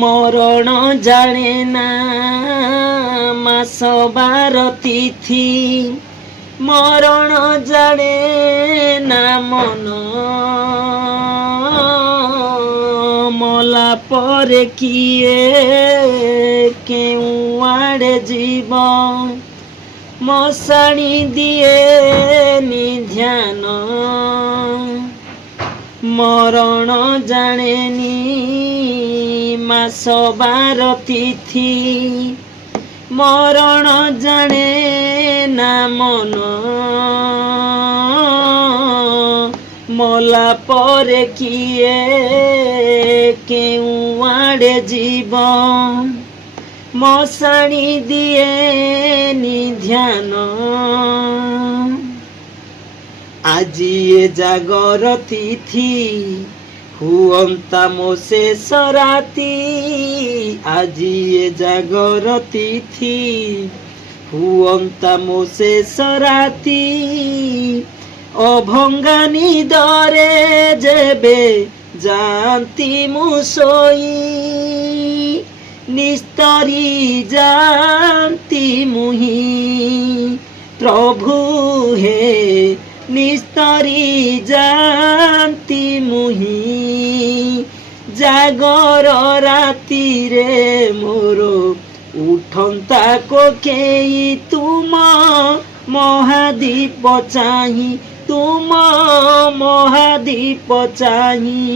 মরণ জানে না মাস বার তিথি, মরণ জানে না মন, মলা পরে কিয়ে কেউ আড়ে জীব, মশাণী দিয়ে নিধ্যান, মরণ জানেনি মাস বার তিথি, মরণ জানে না মন, মলা পরে কিয়ে কেউ আড়ে জীব, মশাণী দিয়ে নিধ্যান। আজি এ জাগর তিথি হুয়ন্তা মো শেষ রাতি, আজি এ জাগর তিথি হুয়ন্তা মো শেষ রাতি, অভঙ্গা নিদরে যেবে জানতি মু শোই, নিস্তরি জানতি মুহি প্রভু হে, নিস্তরি জানতি মুহি, জাগর রাতিরে মোর উঠন্তা কোকেই, তুম মহাদীপ চাহি, তুম মহাদীপ চাহি।